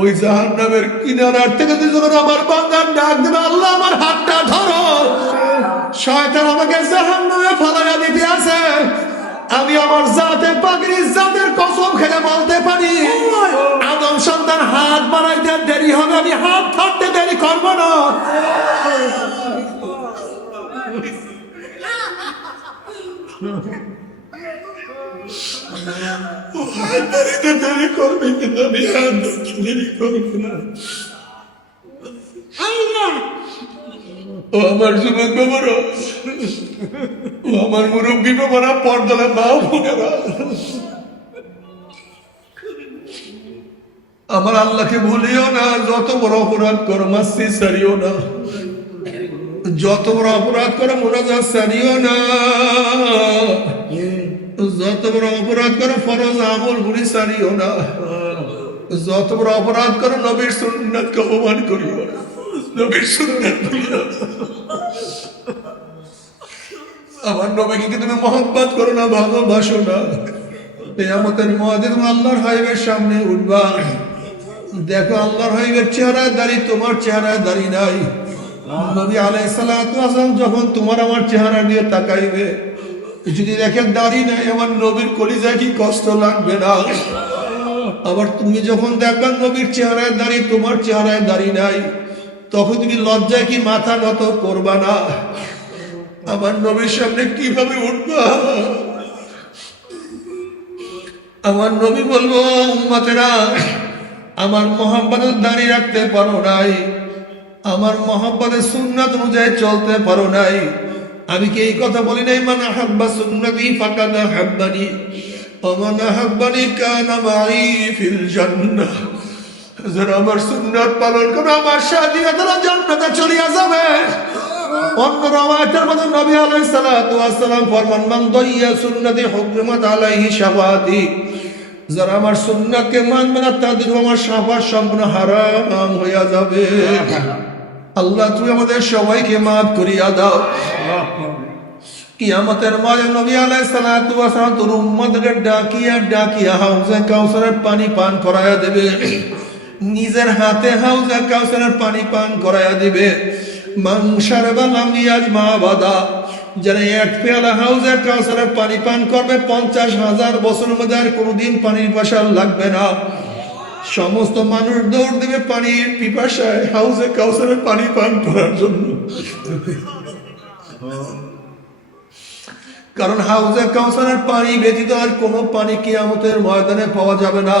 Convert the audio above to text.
ওই জাহান্নামের কিনারার থেকে তুই যখন আমার বান্দার ডাক দেবে, আল্লাহ আমার হাতটা ধরো, শয়তান আমাকে জাহান্নামে ফালাইয়া দিতে আছে, আমি আমার জাতের পাখির জাতের কসম খেলে বলতে পারি, আদম সন্তান হাত বাড়াইতে দেরি হবে, আমি হাত ধরতে দেরি করবো না। দেরি করবে কিন্তু আমি হাত ধরতে দেরি করবো না। ও আমার যুবক বাবারা, ও আমার মুরব্বী বাবারা, পর্দালে মা বোনেরা, আমার আল্লাহকে ভুলিও না। যত বড় অপরাধ করো মাসি সারিও না, যত বড় অপরাধ করো মোনাজাত সারিও না, যত বড় অপরাধ করো ফরজ আমল গুলি সারিও না, যত বড় অপরাধ করো নবীর সুন্নাতকে অপমান করিও না, নবীর সুন্নাত ভুলিও না। আমার নবীকে কি তুমি মহব্বত করো না, ভালোবাসো না? কিয়ামতের ময়দানে তুমি আল্লাহর হাবিবের সামনে উঠবা, দেখো আল্লাহর হাবিবের চেহারায় দাঁড়িয়ে তোমার চেহারায় দাঁড়িয়ে নাই। নবী আলাইহিস সালাতু ওয়াস সালাম যখন তোমার আমার চেহারা দিয়ে তাকাইবে, যদি দেখে দাঁড়িয়ে নাই, আমার নবীর কলিজায় কি কষ্ট লাগবে না? আবার তুমি যখন দেখবা নবীর চেহারায় দাঁড়িয়ে তোমার চেহারায় দাঁড়িয়ে নাই, তখন তুমি লজ্জায় কি মাথা নত করবা না? আমার নবীর সামনে কিভাবে উঠবা? আমার নবী বলবো, উম্মতেরা আমার মহব্বতে দাঁড়িয়ে রাখতে পারো নাই, আমার মহব্বতের সুন্নাত অনুযায়ী চলতে পারো নাই। আমি কি এই কথা বলি নাই, মান আহাব্বা সুন্নতি ফাকাদ আহাব্বানি ওয়া মান আহাব্বানি কানা মাই ফিল জান্নাহ। যারা আমার সুন্নাত পালন করে আমার সাথে তারা জান্নাতে চলে যাবে। অন্য রাওয়ায়াতের মধ্যে নবী আলাইহিস সালাতু ওয়াস সালাম ফরমান, মান দাইয়া সুন্নতি হুকমাত আলাইহি শাফাআতি। যারা আমার সুন্নাতকে মানবে না তাদের আমার শাফাত সম্পূর্ণ হারাম হয়ে যাবে। আল্লাহ তুমি আমাদের সবাইকে মাফ করিয়া দাও। কিয়ামতের মাঝে নবী আলাইহিস সালাতু ওয়াস সালাম তোর উম্মতকে ডাকিয়া ডাকিয়া হাউজে কাউসারের পানি পান করায়া দেবে, নিজের হাতে হাউজে কাউসারের পানি পান করায়া দিবে। মান শারবা লাম ইয়াজমা বাদা, যারা এক পেয়ালা হাউজে কাউসারের পানি পান করবে 50,000 বছরের মধ্যে আর কোনোদিন পানির পিপাসা লাগবে না। সমস্ত মানুষ দৌড় দেবে পানির পিপাসায় হাউজে কাউসারের পানি পান করার জন্য, কারণ হাউজে কাউসারের পানি ব্যতীত আর কোনো পানি কিয়ামতের ময়দানে পাওয়া যাবে না।